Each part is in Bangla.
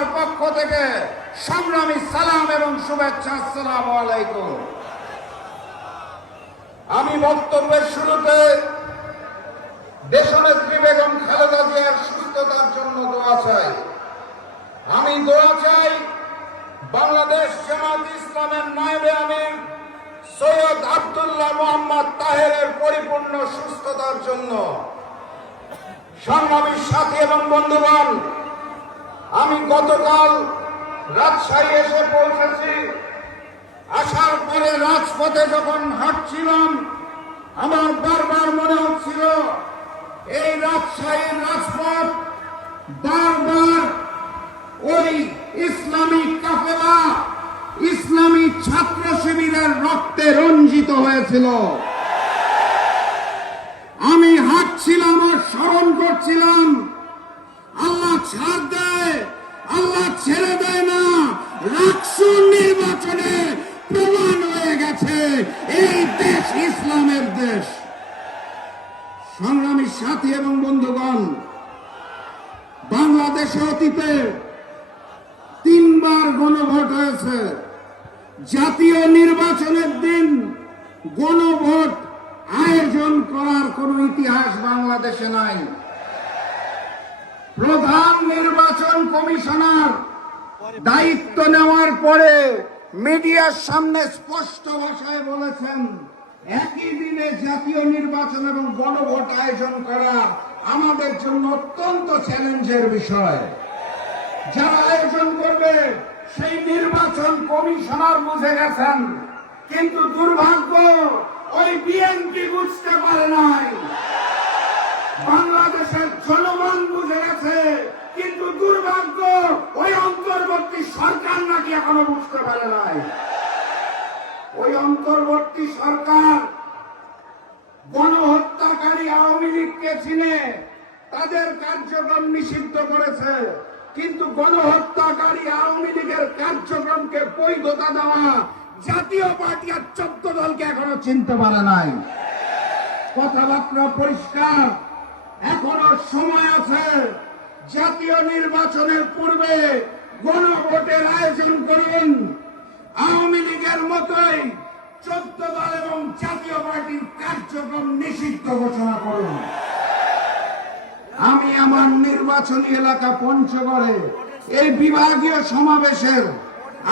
আমার পক্ষ থেকে সংগ্রামী সালাম এবং শুভেচ্ছা। আসসালামু আলাইকুম। আমি বক্তব্যের শুরুতে দেশনেত্রী বেগম খালেদা জিয়ার সুস্থতার জন্য দোয়া চাই। আমি দোয়া চাই বাংলাদেশ জামাত ইসলামের নায়েবে আমির সৈয়দ আব্দুল্লাহ মোহাম্মদ তাহেরের পরিপূর্ণ সুস্থতার জন্য। সংগ্রামী সাথী এবং বন্ধুগণ, আমি গতকাল রাজশাহী এসে পৌঁছেছি। আসার পরে রাজপথে যখন হাঁটছিলাম, আমার বারবার মনে হচ্ছিল এই রাজশাহীর রাজপথ বারবার ওই ইসলামী কাফেলা, ইসলামী ছাত্র শিবিরের রক্তে রঞ্জিত হয়েছিল। আমি হাঁটছিলাম আর স্মরণ করছিলাম, আল্লাহ ছাড় দেয়, আল্লাহ ছেড়ে দেয় না। রাকসু নির্বাচনে প্রমাণ হয়ে গেছে এই দেশ ইসলামের দেশ। সংগ্রামী সাথী এবং বন্ধুগণ, বাংলাদেশে অতীতে 3 বার গণভোট হয়েছে। জাতীয় নির্বাচনের দিন গণভোট আয়োজন করার কোন ইতিহাস বাংলাদেশে নাই। প্রধান নির্বাচন কমিশনার দায়িত্ব নেওয়ার পরে মিডিয়ার সামনে স্পষ্ট ভাষায় বলেছেন, একই দিনে জাতীয় নির্বাচন এবং গণভোট আয়োজন করা আমাদের জন্য অত্যন্ত চ্যালেঞ্জের বিষয়। যারা আয়োজন করবে সেই নির্বাচন কমিশনার বুঝে গেছেন, কিন্তু দুর্ভাগ্য ওই বিএনপি বুঝতে পারে নাই। বাংলাদেশের জনগণ বুঝে গেছে, কিন্তু দুর্ভাগ্য ওই অন্তর্বর্তী সরকার নাকি এখনো বুঝতে পারে নাই। ওই অন্তর্বর্তী সরকার গণহত্যাকারী আওয়ামী লীগকে চিনে তাদের কার্যক্রম নিষিদ্ধ করেছে, কিন্তু গণহত্যাকারী আওয়ামী লীগের কার্যক্রমকে বৈধতা দেওয়া জাতীয় পার্টি আর 14 দলকে এখনো চিনতে পারে নাই। কথাবার্তা পরিষ্কার, এখনো সময় আছে। জাতীয় নির্বাচনের পূর্বে গণভোটের আয়োজন করুন। আওয়ামী লীগের মতোই 14 দল এবং জাতীয় পার্টির কার্যক্রম নিষিদ্ধ ঘোষণা করুন। আমি আমার নির্বাচনী এলাকা পঞ্চগড়ে এই বিভাগীয় সমাবেশের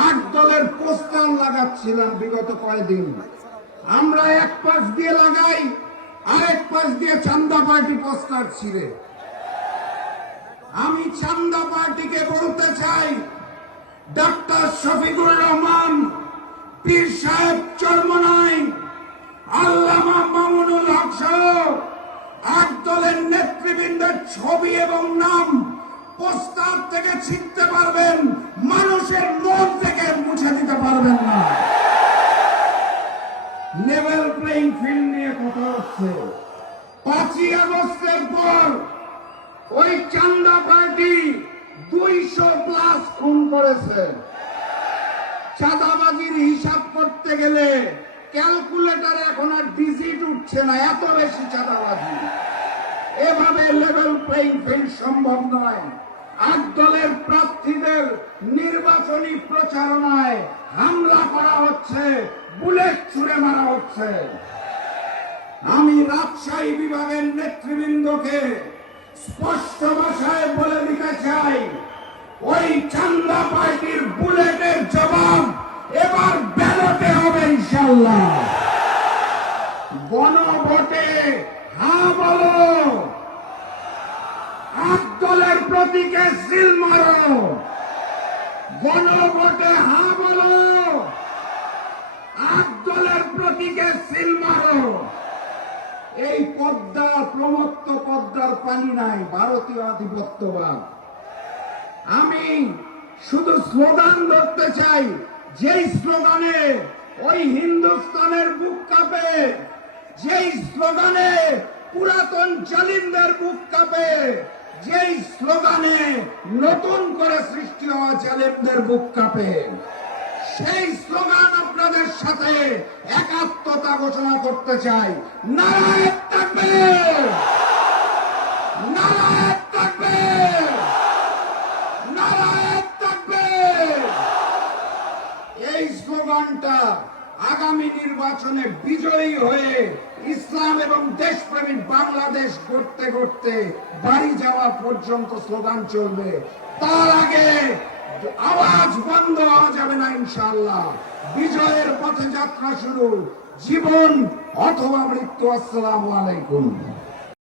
8 দলের পোস্টার লাগাচ্ছিলাম বিগত কয়েকদিন। আমরা এক পাশ দিয়ে লাগাই, আরেক পাশ দিয়ে চান্দা পার্টি পোস্টার ছিঁড়ে। আমি চান্দা পার্টিকে বলতে চাই, ডক্টর শফিকুর রহমান, পীর সাহেব চরমনাই, আল্লামা মামুনুল হক সহ 8 দলের নেতৃবৃন্দের ছবি এবং নাম পোস্টার থেকে ছিঁড়তে পারবেন, মানুষের মন থেকে মুছে দিতে পারবেন না। লেভেল প্লেইং ফিল্ড নিয়ে কথা হচ্ছে। 5ই আগস্টের পর ওই চান্দা পার্টি 200+ খুন করেছে। চাঁদাবাজির হিসাব করতে গেলে ক্যালকুলেটরে এখন আর ডিজিট উঠছে না, এত বেশি চাঁদাবাজি। এভাবে লেভেল প্লেইং ফিল্ড সম্ভব নয়। 8 দলের প্রার্থীদের নির্বাচনী প্রচারণায় হামলা করা হচ্ছে, বুলেট ছুড়ে মারা হচ্ছে। আমি রাজশাহী বিভাগের নেতৃবৃন্দকে স্পষ্ট ভাষায় বলে দিতে চাই, ওই চান্দা পার্টির বুলেটের জবাব এবার ব্যালটে হবে ইনশাআল্লাহ। গণভোটে হ্যাঁ বলো, 8 দলের প্রতীকে সিল মারো। গণভোটে হ্যাঁ বলো, 8 দলের প্রতীকে সিল মারো। এই পদ্মা প্রমত্ত পদ্মার পানি নাই, ভারতীয় আধিপত্যবাদ। আমি শুধু স্লোগান ধরতে চাই, যেই স্লোগানে ওই হিন্দুস্তানের বুক কাঁপে, যেই স্লোগানে পুরাতন জালিমদের বুক কাঁপে, যেই স্লোগানে নতুন করে সৃষ্টি হওয়া জালিমদের বুক কাঁপে, সেই স্লোগান আপনাদের সাথে একাত্মতা ঘোষণা করতে চাই। নারায়ে তাকবীর, নারায়ে তাকবীর, নারায়ে তাকবীর। স্লোগানটা আগামী নির্বাচনে বিজয়ী হয়ে ইসলাম এবং দেশপ্রেমিক বাংলাদেশ গড়তে গড়তে বাড়ি যাওয়া পর্যন্ত স্লোগান চলবে। তার আগে আওয়াজ বন্ধ হওয়া যাবে না ইনশাআল্লাহ। বিজয়ের পথে যাত্রা শুরু, জীবন অথবা মৃত্যু। আসসালামু আলাইকুম।